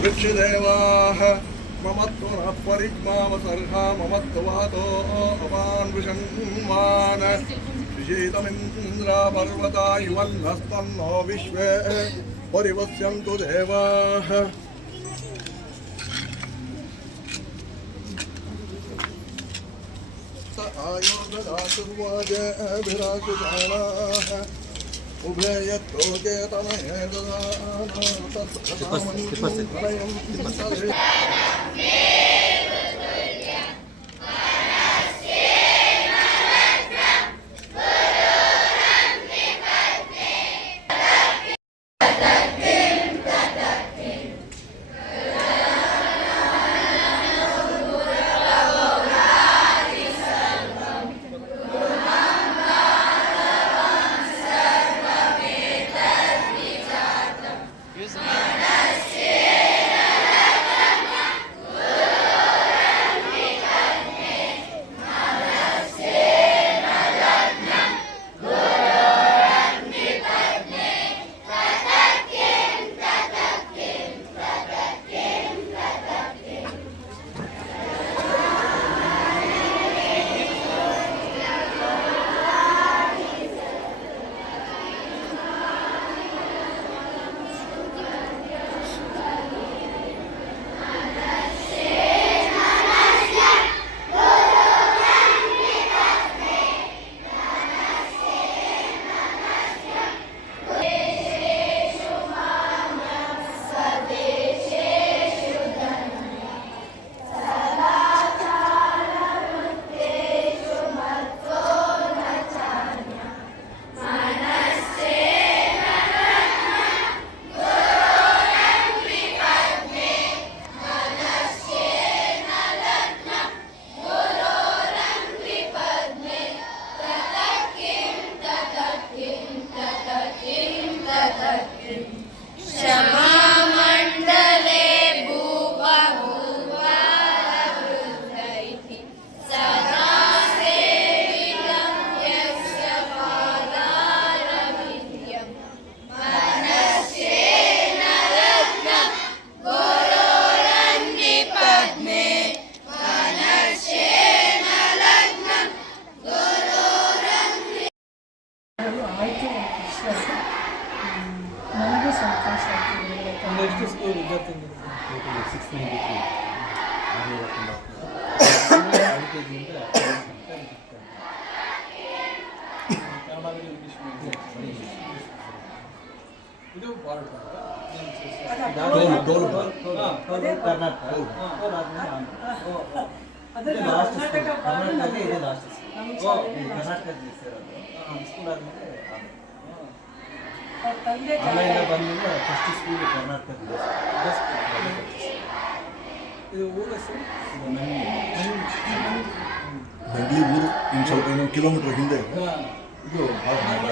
वृक्षदेवाः ममत्वनः परिज्ञावसर्हा ममत्वातो अवान् विषन्वान् विषेतमिन्द्रा पर्वता इवन्नस्तन्नो विश्वे परिवस्यन्तु देवाः आयुर्वेदाशुर्वाजभिराशुजानाः उभयत्रोके तमहे ददानः ನಂಗ್ಲಿ ಊರು ಇನ್ನು ಸ್ವಲ್ಪ ಇನ್ನೊಂದು ಕಿಲೋಮೀಟರ್ ಹಿಂದೆ ಇದು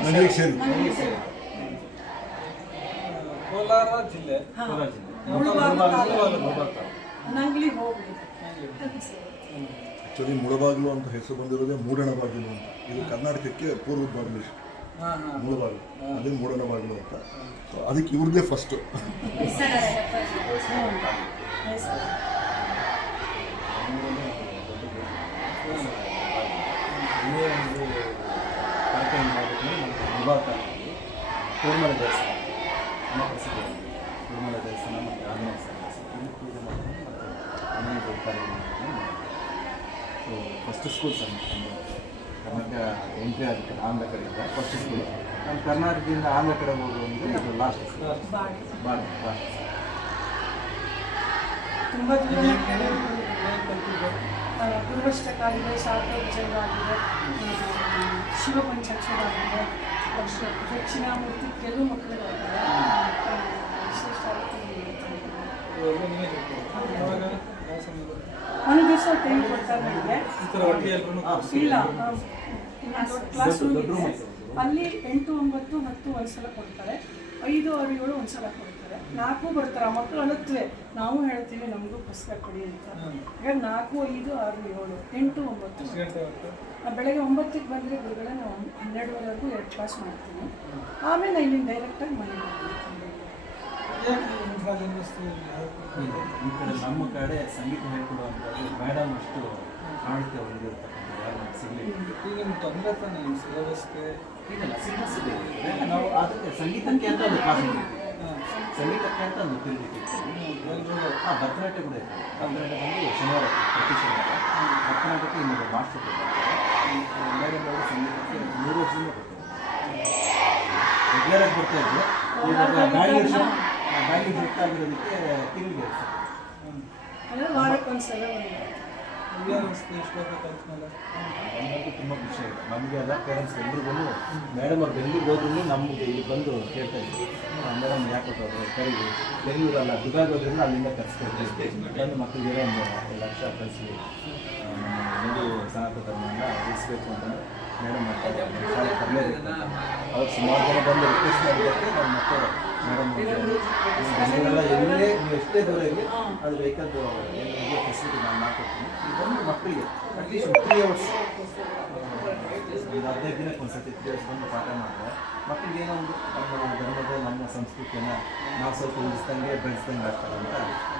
ನಂಗ್ಲಿಗೆ ಸೇರಿ ಕೋಲಾರ ಜಿಲ್ಲೆ ಆಕ್ಚುಲಿ ಮುಳಬಾಗಿಲು ಅಂತ ಹೆಸರು ಬಂದಿರೋದೇ ಮೂಡಣ ಬಾಗಿಲು ಅಂತ. ಇದು ಕರ್ನಾಟಕಕ್ಕೆ ಪೂರ್ವದ ಬಾಗಿಲು ಮುಳಬಾಗಿಲು, ಅದೇ ಮೂಡಣ ಬಾಗಿಲು ಅಂತ. ಸೊ ಅದಕ್ಕೆ ಇವ್ರದ್ದೇ ಫಸ್ಟು. ಕೂರ್ಮಲ ದೇವಸ್ಥಾನ ನಮ್ಮ ಪ್ರಸಿದ್ಧ ಕೂರ್ಮಲ ದೇವಸ್ಥಾನ ಮತ್ತು ಆಂಜನೇಯ ಇಲ್ಲಿ ಪೂಜೆ ಮಾಡ್ಕೊಂಡು ಮತ್ತು ಮನೆಗೆ ಕಾರ್ಯಕ್ರಮ. So first school sir Karnataka entry ಆಗುತ್ತೆ ಆಂಧ್ರ ಕಡೆಯಿಂದ ಫಸ್ಟ್ ಸ್ಕೂಲ್. ನಮ್ಮ ಕರ್ನಾಟಕದಿಂದ ಆಂಧ್ರ ಕಡೆ ಹೋಗುವಂದರೆ ಇದು ಲಾಸ್ಟ್ ತುಂಬ ಪೂರ್ವಷ್ಟಕಾಲಿದೆ, ಶಾರದೋಜ್ಜಯ ಆಗಿದೆ, ಶಿವಪಂಚಾಕ್ಷರ ಆಗಿದೆ, ದಕ್ಷಿಣಾಮೂರ್ತಿ ಕೆಲವು ಮಕ್ಕಳಿಗಾಗಿದೆ. ವಿಶೇಷ ಒಂದು ದಿವಸ ಟೈಮ್ ಕೊಡ್ತಾರೆ ನನಗೆ. ಇಲ್ಲ, ಕ್ಲಾಸ್ ರೂಮ್ ಅಲ್ಲಿ 8, 9, 10 ಒಂದ್ಸಲ ಕೊಡ್ತಾರೆ, 5, 6, 7 ಒಂದ್ಸಲ ಕೊಡ್ತಾರೆ. 4 ಬರ್ತಾರೆ. ಆ ಮಕ್ಕಳು ಅನ್ನತ್ವೆ ನಾವು ಹೇಳ್ತೀವಿ ನಮಗೂ ಪುಸ್ತಕ ಕೊಡಿ ಅಂತ. ಈಗ 4, 5, 6, 7, 8, 9 ಬೆಳಗ್ಗೆ 9ಕ್ಕೆ ಬಂದರೆ ಗುರುಗಳೇ ನಾವು 12ವರೆಗೂ 2 ಕ್ಲಾಸ್ ಮಾಡ್ತೀನಿ. ಆಮೇಲೆ ಇಲ್ಲಿಂದ ಡೈರೆಕ್ಟಾಗಿ ಮನೆಗೆ ಹೋಗ್ತೀನಿ. ಯಾಕೆ ಇಂಟ್ರಾಜನ್ಯಸ್ತು ಈ ಕಡೆ ನಮ್ಮ ಕಡೆ ಸಂಗೀತ ಹೇಳ್ಕೊಡುವಂಥದ್ದು ಮೇಡಮ್ ಅಷ್ಟು ಕಾಣಿಕೆ ಹೊಂದಿರತಕ್ಕಂಥ ಯಾರು ನಮ್ಗೆ ಸಿಗಲಿಲ್ಲ. ಈಗ ನಿಮ್ಗೆ ತೊಂದರೆ ತಾನೆ ನಿಮ್ಮ ಸಿಲೆಬಸ್ಗೆ? ಈಗಲ್ಲ ಸಿಲೆಬಸ್ ಇದೆ. ನಾವು ಅದಕ್ಕೆ ಸಂಗೀತಕ್ಕೆ ಅಂತ ಒಂದು ಕ್ಲಾಸ್ ಮಾಡಿದ್ವಿ, ಸಂಗೀತಕ್ಕೆ ಅಂತ ಒಂದು ತಿರುಗಿ ಭರತನಾಟ್ಯ ಕೂಡ ಇದೆ. ಭರತನಾಟ್ಯ ಬಂದು ಶನಿವಾರ, ಪ್ರತಿ ಶನಿವಾರ ಭರತನಾಟ್ಯಕ್ಕೆ ಇನ್ನೊಂದು ಮಾಸ್ಟರ್ ಮೇಡಮ್ ಅವರು ಸಂಗೀತಕ್ಕೆ 3 ವರ್ಷದಿಂದ ಬರ್ತಾರೆ, ರೆಗ್ಯುಲರ್ ಆಗಿ ಬರ್ತಾ ಇದ್ರು. ಇವಾಗ ಬ್ಯಾಂಗ್ಳೂರ್ ಶಿಫ್ಟ್ ಆಗಿರೋದಕ್ಕೆ ತಿಂಗಳಿಗೆ ಅಂದರೆ ವಾರಕ್ಕೊಂದ್ಸಲ ಬಂದಿದೆ. ನಮಗೂ ತುಂಬ ಖುಷಿ ಆಗಿದೆ. ನಮಗೆ ಎಲ್ಲ ಪೇರೆಂಟ್ಸ್ ಎಲ್ರಿಗೂ ಮೇಡಮ್ ಅವ್ರು ಬೆಂಗಳೂರಿಗೆ ಹೋದ್ರೂ ನಮಗೆ ಇಲ್ಲಿ ಬಂದು ಕೇಳ್ತಾ ಇದ್ವಿ, ಮೇಡಮ್ ಯಾಕೆ ಕೊಟ್ಟರು ಕರೀಲಿ, ಬೆಂಗಳೂರಲ್ಲ ದುಬಾಗ್ ಹೋದ್ರಿಂದ ಅಲ್ಲಿಂದ ಕರೆಸ್ಕೊಳ್ತೀವಿ, ಬಂದು ಮಕ್ಕಳಿಗೆ ಒಂದು 2 ಲಕ್ಷ ಕಳಿಸಿ ನಮ್ಮ ಹಿಂದೂ ಸನಾತನ ಧರ್ಮನ ಉಳಿಸ್ಬೇಕು ಅಂತಂದರೆ ಮೇಡಮ್ ಮಾಡ್ತಾರೆ. ಶಾಲೆ ತರಲೇಬೇಕು. ಅವ್ರು ಸುಮಾರು ಜನ ಬಂದು ರಿಕ್ವೆಸ್ಟ್ ಮಾಡಿದ್ದಕ್ಕೆ ನಮ್ಮ ಮಕ್ಕಳು ಮೇಡಮ್ ಬೆಂಗಳೂರೆಲ್ಲ ಎಲ್ಲೇ ನೀವು ಎಷ್ಟೇ ದೂರ ಇರಲಿ ಅದು ಬೇಕಾದ್ದು ಏನು ಫೆಸಿಲಿಟಿ ನಾನು ಮಾಡ್ಕೊಡ್ತೀನಿ. ಬಂದು ಮಕ್ಕಳಿಗೆ ಅಟ್ಲೀಸ್ಟ್ 3 ಅವರ್ಸ್, ಒಂದು 15 ದಿನಕ್ಕೆ ಒಂದ್ಸತಿ 3 ಅವರ್ಸ್ ಬಂದು ಪಾಠ ಮಾಡಿದ್ರೆ ಮಕ್ಕಳಿಗೆ ಏನೋ ಒಂದು ನಮ್ಮ ಧರ್ಮದ ನಮ್ಮ ಸಂಸ್ಕೃತಿಯನ್ನು ನಾವು ಸ್ವಲ್ಪ ಉಳಿಸ್ದಂಗೆ ಬೆಳೆಸ್ದಂಗೆ ಆಗ್ತಾರೆ ಅಂತ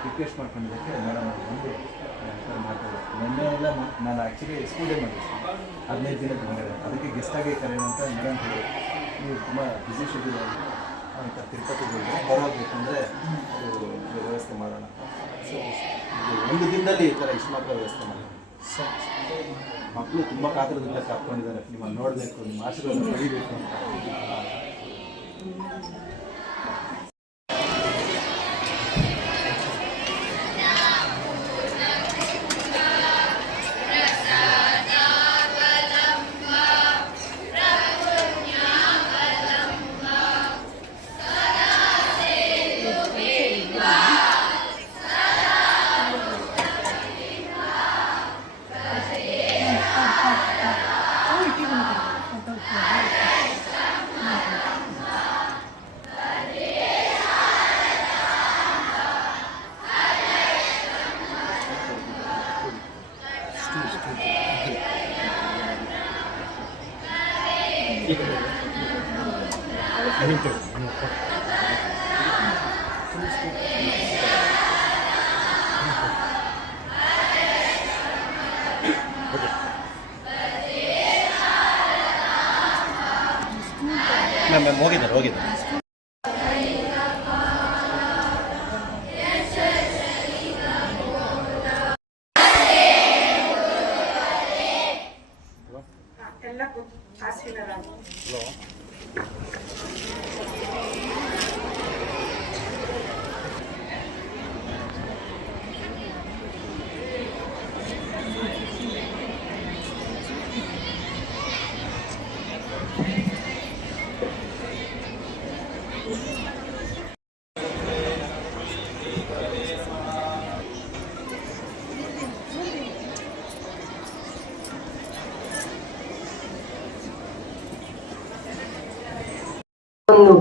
ರಿಕ್ವೆಸ್ಟ್ ಮಾಡ್ಕೊಂಡಿದ್ದಕ್ಕೆ ಮೇಡಮ್ ಅವ್ರು ಬಂದು ಮಾಡ್ತಾರೆ. ನಿನ್ನೆ ಎಲ್ಲ ನಾನು ಆ್ಯಕ್ಚುಲಿ ಸ್ಕೂಲ್ ಡೇ ಮಾಡಿದ್ದೆ, 15 ದಿನಕ್ಕೆ ಬಂದಿದೆ. ಅದಕ್ಕೆ ಗೆಸ್ಟಾಗಿ ಕರೆಯೋಣ ಅಂತ ಮೇಡಮ್ ಹೇಳಿ, ನೀವು ತುಂಬ ಬ್ಯುಸಿ ಶೆಡ್ಯೂಲ್ ಆಗಿ ಅಂತ ತಿರುಪತಿಗೆ ಹೋಗಿ ಬರೋಬೇಕಂದ್ರೆ ಅದು ವ್ಯವಸ್ಥೆ ಮಾಡೋಣ. ಸೊ ಇದು 1 ದಿನದಲ್ಲಿ ಈ ಥರ ಇಷ್ಟು ಮಾತ್ರ ವ್ಯವಸ್ಥೆ ಮಾಡೋಣ. ಮಕ್ಕಳು ತುಂಬ ಕಾತರದಿಂದ ಕಾತ್ಕೊಂಡಿದ್ದಾರೆ, ನಿಮ್ಮನ್ನು ನೋಡಬೇಕು, ನಿಮ್ಮ ಆಶೀರ್ವಾದ ಪಡಿಬೇಕು ಅಂತ. ಮ್ಯಾಮ್ ಹೋಗಿದ್ದಾರೆ.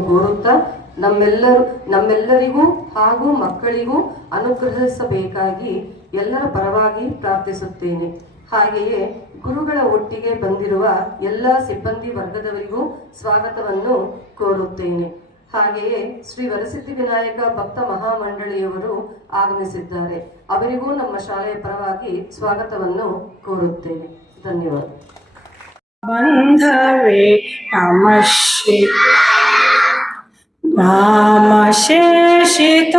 ಕೋರುತ್ತಾ ನಮ್ಮೆಲ್ಲರಿಗೂ ಹಾಗೂ ಮಕ್ಕಳಿಗೂ ಅನುಗ್ರಹಿಸಬೇಕಾಗಿ ಎಲ್ಲರ ಪರವಾಗಿ ಪ್ರಾರ್ಥಿಸುತ್ತೇನೆ. ಹಾಗೆಯೇ ಗುರುಗಳ ಒಟ್ಟಿಗೆ ಬಂದಿರುವ ಎಲ್ಲ ಸಿಬ್ಬಂದಿ ವರ್ಗದವರಿಗೂ ಸ್ವಾಗತವನ್ನು ಕೋರುತ್ತೇನೆ. ಹಾಗೆಯೇ ಶ್ರೀ ವರಸಿದ್ಧಿ ವಿನಾಯಕ ಭಕ್ತ ಮಹಾಮಂಡಳಿಯವರು ಆಗಮಿಸಿದ್ದಾರೆ. ಅವರಿಗೂ ನಮ್ಮ ಶಾಲೆಯ ಪರವಾಗಿ ಸ್ವಾಗತವನ್ನು ಕೋರುತ್ತೇನೆ. ಧನ್ಯವಾದ. ಬಂಧವೇ ರಾಮ ಶೇಷಿತ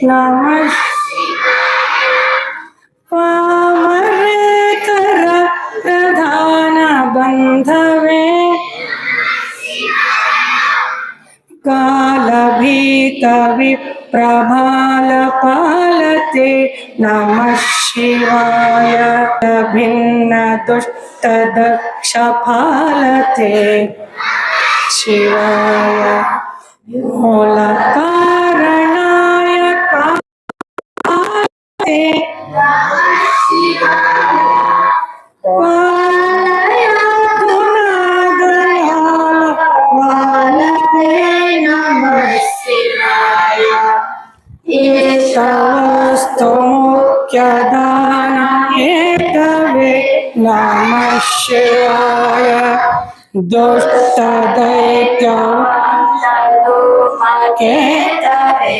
ನಮ ಪಾಮರೇತರ ಪ್ರಧಾನ ಬಂಧವೇ ಕಾಲಭೀತ ವಿಪ್ರಭಾಲ ಪಾಲತೆ ನಮಃ ಶಿವಾಯ ಭಿನ್ನ ದುಷ್ಟ ದಕ್ಷ ಪಾಲತೆ ಶಿವಾಯ ಮೂಲ ಕಾರಣಾಯ ಪಾಲತೆ मुख्यदान हेतवे नमः शिवाय दुष्ट दैत्य ಕೇತವೆ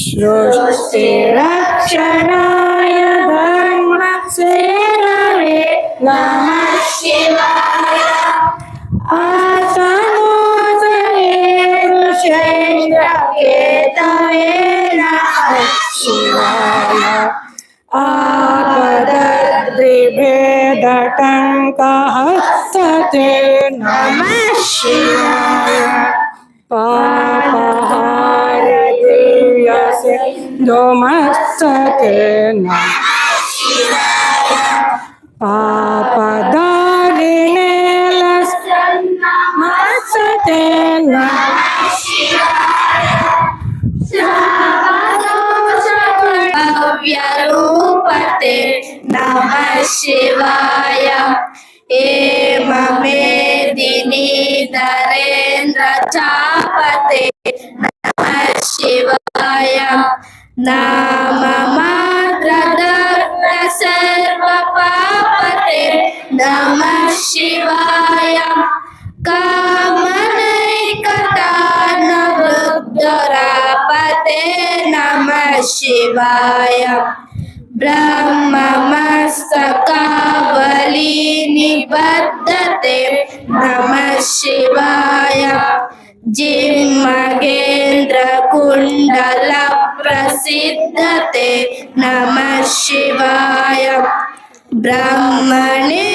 ಸೃಷ್ಟಿ ರಕ್ಷಣಾಯ ಧರ್ಮ ಸೇರವೇ ನಮಃ ಶಿವಾಯ ಆತನೋದಯೇ ಋಷೇಂದ್ರ ಕೇತವೇ ನಮಃ ಶಿವಾಯ आपदद्रिभेदटङ्कहस्तते नमः शिवाय पापहारदिव्यसिन्धुमस्तके नमः शिवाय पापदारिणे लसन्नमस्तते नमः शिवाय व्यरूपते नमः शिवाय एममेदिनी नरेन्द्र चापते नमः शिवाय नाममात्रदग्ध सर्वपापते नमः शिवाय कामनैकतानवृद्धरापते नमः शिवाय ब्रह्ममस्तकावली निबद्धते नमः शिवाय जिह्मगेन्द्र कुण्डल प्रसिद्धते नमः शिवाय ब्रह्मणे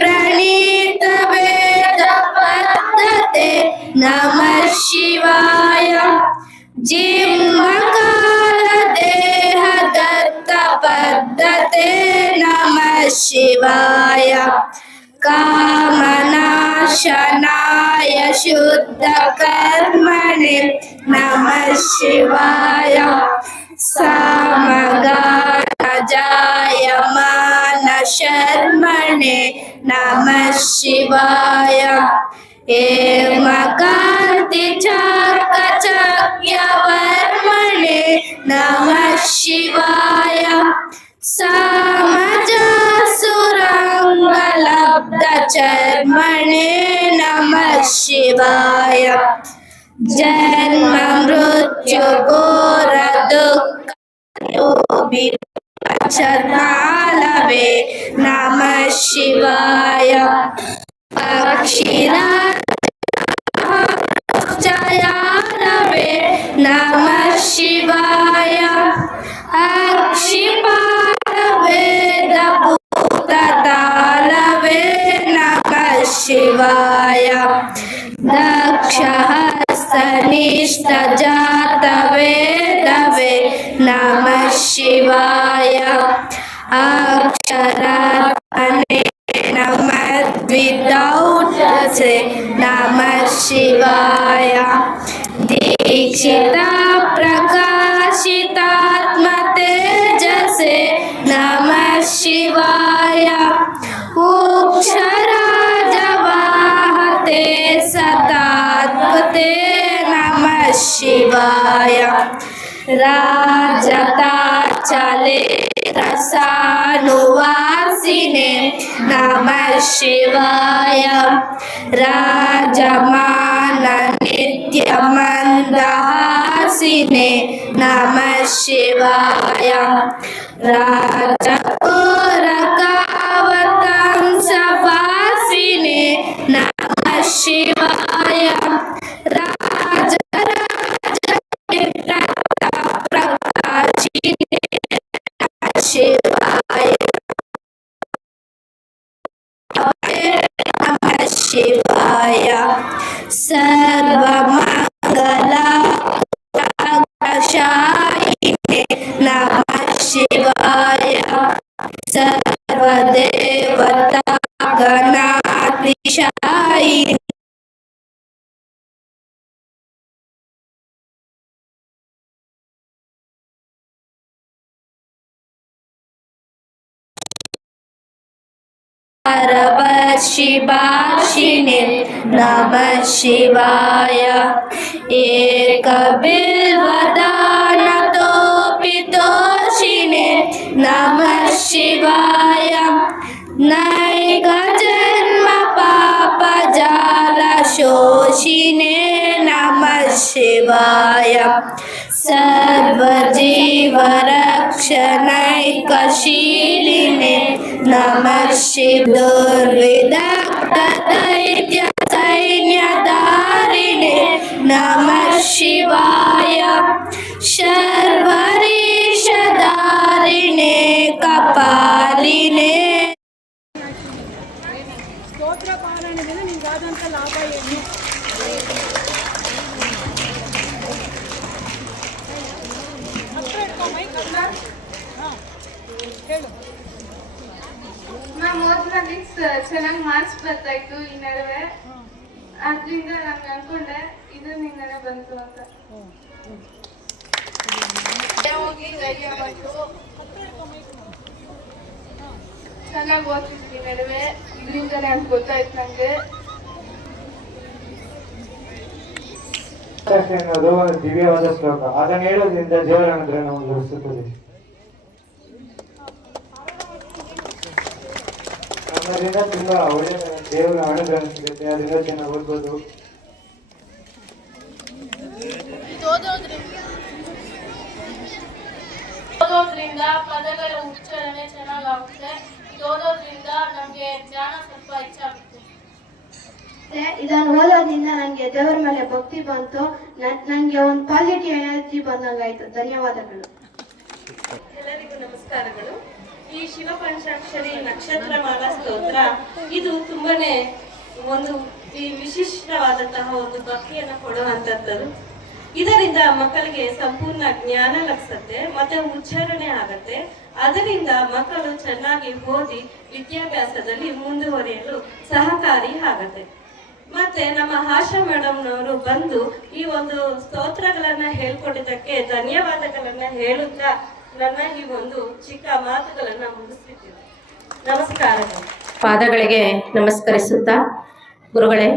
प्रणीत वेद पद्धते नमः शिवाय जिह्मकाल देह दत्त पद्धते नमः शिवाय कामनाशनाय शुद्ध कर्मणे नमः शिवाय सामगानजायमान शर्मणे नमः शिवाय हेमकान्तिचार्कचक्यवर्मणे नमः शिवाय सामजासुरङ्गलब्धचर्मणे नमः शिवाय जन्म मृत्यु घोर दुःख चरणालवे नमः शिवाय अक्षिरालवे नमः शिवाय अक्षिपालवेदभूततालवे नमः शिवाय दक्षहस्तनिष्ठजातवेदवे नमः शिवाय अक्षरात्मने नमः द्विदौतसे नमः शिवाय दीक्षिता प्रकाशितात्मतेजसे नमः शिवाय उक्षराजवाहते सतात्मते नमः शिवाय राजताचले रसानुवासिने नमः शिवाय राजमान नित्यमन्दहासिने नमः शिवाय राजकोरकावतांसवासिने नमः शिवाय प्रकाशिने शिवाय नमः शिवाय सर्वमङ्गलाशायिने नमः शिवाय सर्वदेवता गणातिशायिने शिवाशिने नमः शिवाय एकबिल्वदानतोपितोषिने नमः शिवाय नैकजन्म पापजाल जोशिने नमः शिवाय सर्वजीवरक्षणैकशीलिने नमः शिव दुर्विदग्धदैत्य सैन्यधारिणे नमः शिवाय शर्वरीशधारिणे कपालिने ಸ್ತೋತ್ರ ಪಾರಾಯಣದಿಂದ ನಿಮ್ಗಾದಂಥ ಲಾಭ ಏನು? ಹೇಳು. ಮ್ಯಾಮ್ ಓದ್ನಲ್ಲಿ ಚೆನ್ನಾಗಿ ಮಾರ್ಕ್ಸ್ ಬರ್ತಾಯಿತ್ತು ಈ ನಡುವೆ, ಅದರಿಂದ ನಾನು ಅನ್ಕೊಂಡೆ ಇದು ನಿನ್ನೆ ಬಂತು ಅಂತ. ಹೋಗಿ ಧೈರ್ಯ ಬಂತು, ಚೆನ್ನಾಗಿ ಓದ್ತಿದ್ವಿ ನಡುವೆ, ಇದರಿಂದನೇ ಅಂತ ಗೊತ್ತಾಯ್ತು ನನಗೆ. ಅನ್ನೋದು ಒಂದು ದಿವ್ಯವಾದ ಶ್ಲೋಕ. ಅದನ್ನು ಹೇಳೋದ್ರಿಂದ ದೇವರ ಅನುಗ್ರಹ ನಮಗೆ ಲಭಿಸುತ್ತದೆ. ನಮ್ಮದಿಂದ ತುಂಬಾ ಒಳ್ಳೆಯ ದೇವರ ಅನುಗ್ರಹ ಸಿಗುತ್ತೆ, ಅದರಿಂದ ಚೆನ್ನಾಗಿ ಓದ್ಬೋದು. ಓದೋದ್ರಿಂದ ಪದಗಳ ಉಚ್ಚಾರಣೆ ಚೆನ್ನಾಗಾಗುತ್ತೆ. ಓದೋದ್ರಿಂದ ನಮಗೆ ಜ್ಞಾನ ಸ್ವಲ್ಪ ಹೆಚ್ಚಾಗುತ್ತೆ. ಇದನ್ನು ಓದೋದ್ರಿಂದ ನನಗೆ ದೇವರ ಮೇಲೆ ಭಕ್ತಿ ಬಂತು, ನನಗೆ ಒಂದು ಪಾಸಿಟಿವ್ ಎನರ್ಜಿ ಬಂದಂಗಾಯ್ತು. ಧನ್ಯವಾದಗಳು. ಎಲ್ಲರಿಗೂ ನಮಸ್ಕಾರಗಳು. ಈ ಶಿವ ಪಂಚಾಕ್ಷರಿ ನಕ್ಷತ್ರ ಮಾಲಾ ಸ್ತೋತ್ರ ಇದು ತುಂಬಾನೇ ಒಂದು ವಿಶಿಷ್ಟವಾದಂತಹ ಒಂದು ಭಕ್ತಿಯನ್ನು ಕೊಡುವಂಥದ್ದು. ಇದರಿಂದ ಮಕ್ಕಳಿಗೆ ಸಂಪೂರ್ಣ ಜ್ಞಾನ ಲಭಿಸುತ್ತೆ ಮತ್ತೆ ಉಚ್ಚಾರಣೆ ಆಗತ್ತೆ. ಅದರಿಂದ ಮಕ್ಕಳು ಚೆನ್ನಾಗಿ ಓದಿ ವಿದ್ಯಾಭ್ಯಾಸದಲ್ಲಿ ಮುಂದುವರಿಯಲು ಸಹಕಾರಿ ಆಗತ್ತೆ. ಮತ್ತೆ ನಮ್ಮ ಆಶಾ ಮೇಡಮ್ನವರು ಬಂದು ಈ ಒಂದು ಸ್ತೋತ್ರಗಳನ್ನ ಹೇಳ್ಕೊಟ್ಟಿದ್ದಕ್ಕೆ ಧನ್ಯವಾದಗಳನ್ನ ಹೇಳುತ್ತಾ ನನ್ನ ಈ ಒಂದು ಚಿಕ್ಕ ಮಾತುಗಳನ್ನ ಮುಗಿಸ್ತಿದ್ದೇನೆ. ನಮಸ್ಕಾರಗಳು. ಪಾದಗಳಿಗೆ ನಮಸ್ಕರಿಸುತ್ತಾ, ಗುರುಗಳೇ,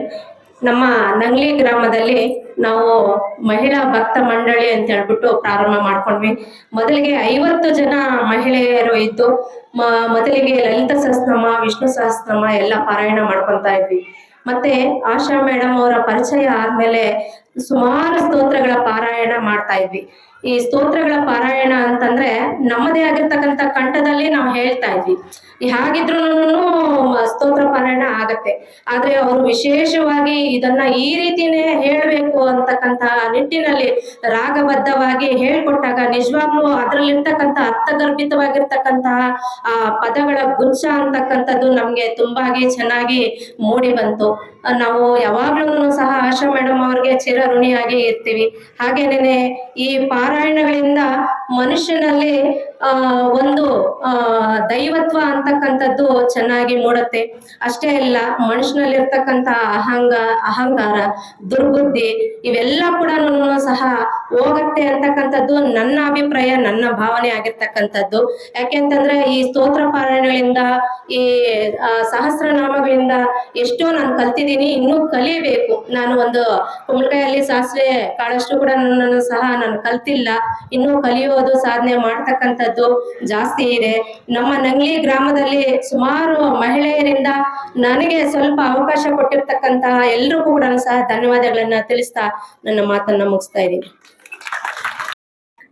ನಮ್ಮ ನಂಗ್ಲಿ ಗ್ರಾಮದಲ್ಲಿ ನಾವು ಮಹಿಳಾ ಭಕ್ತ ಮಂಡಳಿ ಅಂತ ಹೇಳ್ಬಿಟ್ಟು ಪ್ರಾರಂಭ ಮಾಡ್ಕೊಂಡ್ವಿ. ಮೊದಲಿಗೆ 50 ಜನ ಮಹಿಳೆಯರು ಇದ್ದು ಮೊದಲಿಗೆ ಲಲಿತ ಸಹಸ್ರನಾಮ, ವಿಷ್ಣು ಸಹಸ್ರನಾಮ ಎಲ್ಲ ಪಾರಾಯಣ ಮಾಡ್ಕೊತಾ ಇದ್ವಿ. ಮತ್ತೆ ಆಶಾ ಮೇಡಮ್ ಅವರ ಪರಿಚಯ ಆದ್ಮೇಲೆ ಸುಮಾರು ಸ್ತೋತ್ರಗಳ ಪಾರಾಯಣ ಮಾಡ್ತಾ ಇದ್ವಿ. ಈ ಸ್ತೋತ್ರಗಳ ಪಾರಾಯಣ ಅಂತಂದ್ರೆ ನಮ್ಮದೇ ಆಗಿರ್ತಕ್ಕಂಥ ಕಂಠದಲ್ಲಿ ನಾವು ಹೇಳ್ತಾ ಇದ್ವಿ. ಹಾಗಿದ್ರು ಸ್ತೋತ್ರ ಪಾರಾಯಣ ಆಗತ್ತೆ. ಆದ್ರೆ ಅವರು ವಿಶೇಷವಾಗಿ ಇದನ್ನ ಈ ರೀತಿನೇ ಹೇಳ್ಬೇಕು ಅಂತಕ್ಕಂಥ ನಿಟ್ಟಿನಲ್ಲಿ ರಾಗಬದ್ಧವಾಗಿ ಹೇಳ್ಕೊಟ್ಟಾಗ ನಿಜವಾಗ್ಲೂ ಅದ್ರಲ್ಲಿರ್ತಕ್ಕಂಥ ಅರ್ಥಗರ್ಭಿತವಾಗಿರ್ತಕ್ಕಂತಹ ಆ ಪದಗಳ ಗುಚ್ಛ ಅಂತಕ್ಕಂಥದ್ದು ನಮ್ಗೆ ತುಂಬಾಗಿ ಚೆನ್ನಾಗಿ ಮೂಡಿ ಬಂತು. ನಾವು ಯಾವಾಗ್ಲೂ ಸಹ ಆಶಾ ಮೇಡಮ್ ಅವ್ರಿಗೆ ಚಿರಋಣಿಯಾಗಿ ಇರ್ತೀವಿ. ಹಾಗೇನೆ ಈ ಪಾರಾಯಣಗಳಿಂದ ಮನುಷ್ಯನಲ್ಲಿ ಒಂದು ದೈವತ್ವ ಅಂತಕ್ಕಂಥದ್ದು ಚೆನ್ನಾಗಿ ಮೂಡುತ್ತೆ. ಅಷ್ಟೇ ಅಲ್ಲ, ಮನುಷ್ಯನಲ್ಲಿರ್ತಕ್ಕಂಥ ಅಹಂಕಾರ, ದುರ್ಬುದ್ಧಿ ಇವೆಲ್ಲ ಕೂಡ ಸಹ ಹೋಗತ್ತೆ ಅಂತಕ್ಕಂಥದ್ದು ನನ್ನ ಅಭಿಪ್ರಾಯ, ನನ್ನ ಭಾವನೆ ಆಗಿರ್ತಕ್ಕಂಥದ್ದು. ಯಾಕೆಂತಂದ್ರೆ ಈ ಸ್ತೋತ್ರ ಪಾರಾಯಣಗಳಿಂದ, ಈ ಸಹಸ್ರನಾಮಗಳಿಂದ ಎಷ್ಟೋ ನಾನು ಕಲ್ತಿದ್ದೀನಿ, ಇನ್ನೂ ಕಲಿಬೇಕು. ನಾನು ಒಂದು ಕುಂಬಳಕಾಯಲ್ಲಿ ಸಾಸಿವೆ ಕಾಳಷ್ಟು ಕೂಡ ನಾನು ಕಲ್ತಿಲ್ಲ. ಇನ್ನೂ ಕಲಿಯೋದು, ಸಾಧನೆ ಮಾಡ್ತಕ್ಕಂಥದ್ದು ಜಾಸ್ತಿ ಇದೆ. ನಮ್ಮ ನಂಗ್ಲಿ ಗ್ರಾಮದಲ್ಲಿ ಸುಮಾರು ಮಹಿಳೆಯರಿಂದ ನನಗೆ ಸ್ವಲ್ಪ ಅವಕಾಶ ಕೊಟ್ಟಿರ್ತಕ್ಕಂತಹ ಎಲ್ರಿಗೂ ಕೂಡ ಸಹ ಧನ್ಯವಾದಗಳನ್ನ ತಿಳಿಸ್ತಾ ನನ್ನ ಮಾತನ್ನ ಮುಗಿಸ್ತಾ ಇದ್ದೀನಿ.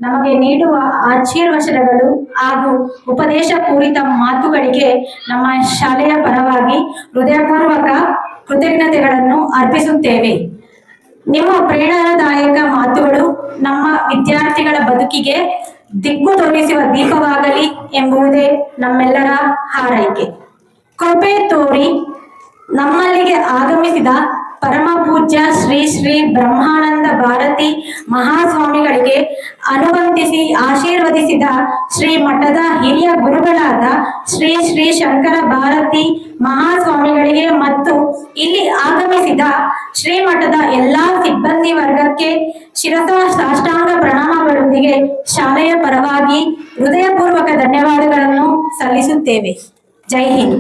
ನಮಗೆ ನೀಡುವ ಆಶೀರ್ವಚನಗಳು ಹಾಗೂ ಉಪದೇಶ ಪೂರಿತ ಮಾತುಗಳಿಗೆ ನಮ್ಮ ಶಾಲೆಯ ಪರವಾಗಿ ಹೃದಯಪೂರ್ವಕ ಕೃತಜ್ಞತೆಗಳನ್ನು ಅರ್ಪಿಸುತ್ತೇವೆ. ನಿಮ್ಮ ಪ್ರೇರಣಾದಾಯಕ ಮಾತುಗಳು ನಮ್ಮ ವಿದ್ಯಾರ್ಥಿಗಳ ಬದುಕಿಗೆ ದಿಕ್ಕು ತೋರಿಸುವ ದೀಪವಾಗಲಿ ಎಂಬುದೇ ನಮ್ಮೆಲ್ಲರ ಹಾರೈಕೆ. ಕೃಪೆ ತೋರಿ ನಮ್ಮಲ್ಲಿಗೆ ಆಗಮಿಸಿದ ಪರಮ ಪೂಜ್ಯ ಶ್ರೀ ಶ್ರೀ ಬ್ರಹ್ಮಾನಂದ ಭಾರತಿ ಮಹಾಸ್ವಾಮಿಗಳಿಗೆ ಅನುವಂತಿಸಿ ಆಶೀರ್ವದಿಸಿದ ಶ್ರೀ ಮಠದ ಹಿರಿಯ ಗುರುಗಳಾದ ಶ್ರೀ ಶ್ರೀ ಶಂಕರ ಭಾರತಿ ಮಹಾಸ್ವಾಮಿಗಳಿಗೆ ಮತ್ತು ಇಲ್ಲಿ ಆಗಮಿಸಿದ ಶ್ರೀಮಠದ ಎಲ್ಲಾ ಸಿಬ್ಬಂದಿ ವರ್ಗಕ್ಕೆ ಶಿರಸ ಸಾಷ್ಟಾಂಗ ಪ್ರಣಾಮಗಳೊಂದಿಗೆ ಶಾಲೆಯ ಪರವಾಗಿ ಹೃದಯಪೂರ್ವಕ ಧನ್ಯವಾದಗಳನ್ನು ಸಲ್ಲಿಸುತ್ತೇವೆ. ಜೈ ಹಿಂದ್.